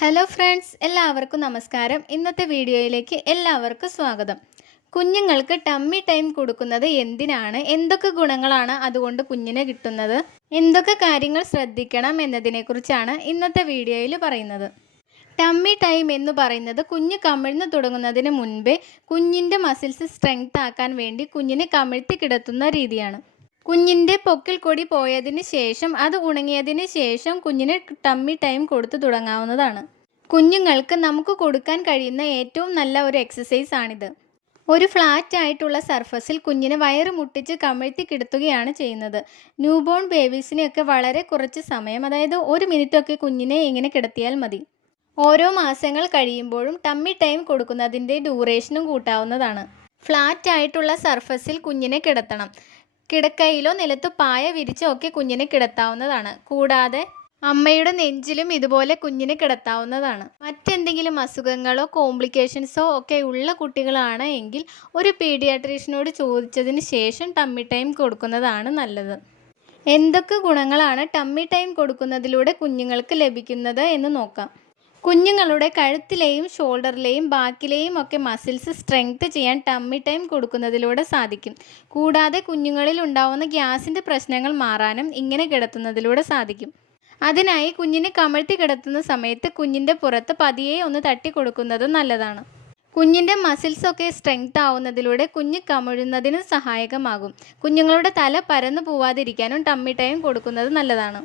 Hello friends എല്ലാവർക്കും നമസ്കാരം. ഇന്നത്തെ വീഡിയോയിലേക്ക് എല്ലാവർക്കും സ്വാഗതം. കുഞ്ഞുങ്ങൾക്ക് ടമ്മി ടൈം കൊടുക്കുന്നത് എന്തിനാണ്? എന്തൊക്കെ ഗുണങ്ങളാണ് അതുകൊണ്ട് കുഞ്ഞിന് കിട്ടുന്നത്? എന്തൊക്കെ കാര്യങ്ങൾ ശ്രദ്ധിക്കണം എന്നതിനെക്കുറിച്ചാണ് ഇന്നത്തെ വീഡിയോയിൽ പറയുന്നത്. ടമ്മി ടൈം എന്ന് പറയുന്നത് കുഞ്ഞ് കമിഴ്ന്നു തുടങ്ങുന്നതിന് മുൻപേ കുഞ്ഞിന്റെ മസിൽസ് സ്ട്രെങ്ത് ആക്കാൻ വേണ്ടി കുഞ്ഞിനെ കമിഴ്ത്തി കിടത്തുന്ന രീതിയാണ്. കുഞ്ഞിന്റെ പൊക്കിൽ കൊടി പോയതിന് ശേഷം അത് ഉണങ്ങിയതിന് ശേഷം കുഞ്ഞിന് ടമ്മി ടൈം കൊടുത്തു തുടങ്ങാവുന്നതാണ്. കുഞ്ഞുങ്ങൾക്ക് നമുക്ക് കൊടുക്കാൻ കഴിയുന്ന ഏറ്റവും നല്ല ഒരു എക്സസൈസ് ആണിത്. ഒരു ഫ്ലാറ്റ് ആയിട്ടുള്ള സർഫസിൽ കുഞ്ഞിനെ വയറ് മുട്ടിച്ച് കമിഴ്ത്തി കിടത്തുകയാണ് ചെയ്യുന്നത്. ന്യൂബോൺ ബേബീസിനെയൊക്കെ വളരെ കുറച്ച് സമയം അതായത് ഒരു മിനിറ്റൊക്കെ കുഞ്ഞിനെ ഇങ്ങനെ കിടത്തിയാൽ മതി. ഓരോ മാസങ്ങൾ കഴിയുമ്പോഴും ടമ്മി ടൈം കൊടുക്കുന്നതിന്റെ ഡ്യൂറേഷനും കൂട്ടാവുന്നതാണ്. ഫ്ലാറ്റ് ആയിട്ടുള്ള സർഫസിൽ കുഞ്ഞിനെ കിടത്തണം. കിടക്കയിലോ നിലത്ത് പായ വിരിച്ചോ ഒക്കെ കുഞ്ഞിനെ കിടത്താവുന്നതാണ്. കൂടാതെ അമ്മയുടെ നെഞ്ചിലും ഇതുപോലെ കുഞ്ഞിനെ കിടത്താവുന്നതാണ്. മറ്റെന്തെങ്കിലും അസുഖങ്ങളോ കോംപ്ലിക്കേഷൻസോ ഒക്കെ ഉള്ള കുട്ടികളാണ് എങ്കിൽ ഒരു പീഡിയാട്രീഷ്യനോട് ചോദിച്ചതിന് ശേഷം ടമ്മി ടൈം കൊടുക്കുന്നതാണ് നല്ലത്. എന്തൊക്കെ ഗുണങ്ങളാണ് ടമ്മി ടൈം കൊടുക്കുന്നതിലൂടെ കുഞ്ഞുങ്ങൾക്ക് ലഭിക്കുന്നത് എന്ന് നോക്കാം. കുഞ്ഞുങ്ങളുടെ കഴുത്തിലെയും ഷോൾഡറിലെയും ബാക്കിലെയും ഒക്കെ മസിൽസ് സ്ട്രെങ്ത് ചെയ്യാൻ ടമ്മി ടൈം കൊടുക്കുന്നതിലൂടെ സാധിക്കും. കൂടാതെ കുഞ്ഞുങ്ങളിൽ ഉണ്ടാവുന്ന ഗ്യാസിന്റെ പ്രശ്നങ്ങൾ മാറാനും ഇങ്ങനെ കിടത്തുന്നതിലൂടെ സാധിക്കും. അതിനായി കുഞ്ഞിനെ കമഴ്ത്തി കിടത്തുന്ന സമയത്ത് കുഞ്ഞിന്റെ പുറത്ത് പതിയെ ഒന്ന് തട്ടി കൊടുക്കുന്നത് നല്ലതാണ്. കുഞ്ഞിന്റെ മസിൽസൊക്കെ സ്ട്രെങ്ത് ആവുന്നതിലൂടെ കുഞ്ഞ് കമഴുന്നതിനും സഹായകമാകും. കുഞ്ഞുങ്ങളുടെ തല പരന്നു പോവാതിരിക്കാനും ടമ്മി ടൈം കൊടുക്കുന്നത് നല്ലതാണ്.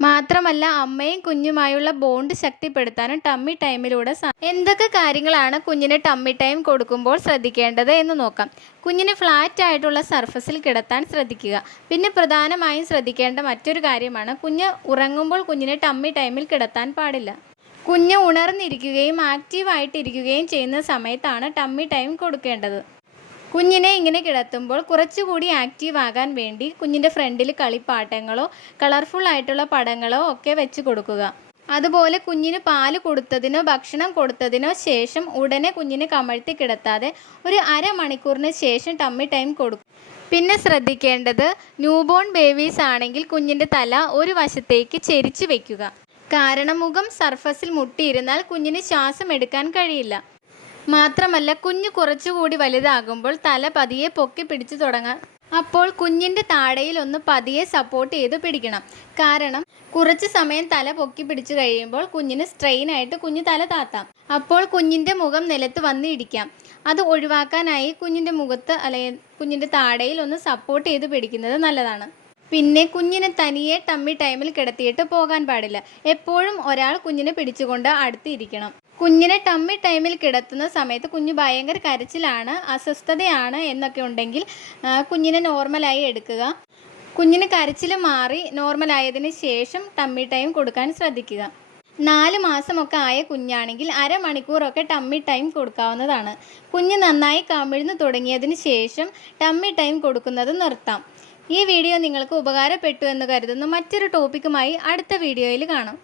മാത്രമല്ല അമ്മയും കുഞ്ഞുമായുള്ള ബോണ്ട് ശക്തിപ്പെടുത്താനും ടമ്മി ടൈമിലൂടെ എന്തൊക്കെ കാര്യങ്ങളാണ് കുഞ്ഞിന് ടമ്മി ടൈം കൊടുക്കുമ്പോൾ ശ്രദ്ധിക്കേണ്ടത് എന്ന് നോക്കാം. കുഞ്ഞിന് ഫ്ലാറ്റ് ആയിട്ടുള്ള സർഫസിൽ കിടത്താൻ ശ്രദ്ധിക്കുക. പിന്നെ പ്രധാനമായും ശ്രദ്ധിക്കേണ്ട മറ്റൊരു കാര്യമാണ് കുഞ്ഞ് ഉറങ്ങുമ്പോൾ കുഞ്ഞിനെ ടമ്മി ടൈമിൽ കിടത്താൻ പാടില്ല. കുഞ്ഞ് ഉണർന്നിരിക്കുകയും ആക്റ്റീവായിട്ടിരിക്കുകയും ചെയ്യുന്ന സമയത്താണ് ടമ്മി ടൈം കൊടുക്കേണ്ടത്. കുഞ്ഞിനെ ഇങ്ങനെ കിടത്തുമ്പോൾ കുറച്ചുകൂടി ആക്റ്റീവ് ആകാൻ വേണ്ടി കുഞ്ഞിന്റെ ഫ്രണ്ടിൽ കളിപ്പാട്ടങ്ങളോ കളർഫുൾ ആയിട്ടുള്ള പടങ്ങളോ ഒക്കെ വെച്ച് കൊടുക്കുക. അതുപോലെ കുഞ്ഞിന് പാൽ കൊടുത്തതിനോ ഭക്ഷണം കൊടുത്തതിനോ ശേഷം ഉടനെ കുഞ്ഞിനെ കമഴ്ത്തി കിടത്താതെ ഒരു അരമണിക്കൂറിന് ശേഷം ടമ്മി ടൈം കൊടുക്കും. പിന്നെ ശ്രദ്ധിക്കേണ്ടത് ന്യൂബോൺ ബേബീസ് ആണെങ്കിൽ കുഞ്ഞിന്റെ തല ഒരു വശത്തേക്ക് ചെരിച്ച് വയ്ക്കുക കാരണം മുഖം സർഫസിൽ മുട്ടിയിരുന്നാൽ കുഞ്ഞിന് ശ്വാസം എടുക്കാൻ കഴിയില്ല. മാത്രമല്ല കുഞ്ഞ് കുറച്ചുകൂടി വലുതാകുമ്പോൾ തല പതിയെ പൊക്കി പിടിച്ചു തുടങ്ങാം. അപ്പോൾ കുഞ്ഞിന്റെ താടയിൽ ഒന്ന് പതിയെ സപ്പോർട്ട് ചെയ്ത് പിടിക്കണം. കാരണം കുറച്ച് സമയം തല പൊക്കി പിടിച്ചു കഴിയുമ്പോൾ കുഞ്ഞിന് സ്ട്രെയിൻ ആയിട്ട് കുഞ്ഞ് തല താത്താം. അപ്പോൾ കുഞ്ഞിന്റെ മുഖം നിലത്ത് വന്ന് ഇടിക്കാം. അത് ഒഴിവാക്കാനായി കുഞ്ഞിന്റെ മുഖത്ത് അല്ലെങ്കിൽ കുഞ്ഞിന്റെ താടയിൽ ഒന്ന് സപ്പോർട്ട് ചെയ്ത് പിടിക്കുന്നത് നല്ലതാണ്. പിന്നെ കുഞ്ഞിനെ തനിയെ ടമ്മി ടൈമിൽ കിടത്തിയിട്ട് പോകാൻ പാടില്ല. എപ്പോഴും ഒരാൾ കുഞ്ഞിനെ പിടിച്ചുകൊണ്ട് അടുത്തിരിക്കണം. കുഞ്ഞിനെ ടമ്മി ടൈമിൽ കിടത്തുന്ന സമയത്ത് കുഞ്ഞ് ഭയങ്കര കരച്ചിലാണ് അസ്വസ്ഥതയാണ് എന്നൊക്കെ ഉണ്ടെങ്കിൽ കുഞ്ഞിനെ നോർമലായി എടുക്കുക. കുഞ്ഞിന് കരച്ചിൽ മാറി നോർമലായതിന് ശേഷം ടമ്മി ടൈം കൊടുക്കാൻ ശ്രദ്ധിക്കുക. നാല് മാസമൊക്കെ ആയ കുഞ്ഞാണെങ്കിൽ അരമണിക്കൂറൊക്കെ ടമ്മി ടൈം കൊടുക്കാവുന്നതാണ്. കുഞ്ഞ് നന്നായി കമിഴ്ന്നു തുടങ്ങിയതിന് ശേഷം ടമ്മി ടൈം കൊടുക്കുന്നത് നിർത്താം. ഈ വീഡിയോ നിങ്ങൾക്ക് ഉപകാരപ്പെട്ടു എന്ന് കരുതുന്നു. മറ്റൊരു ടോപ്പിക്കുമായി അടുത്ത വീഡിയോയിൽ കാണാം.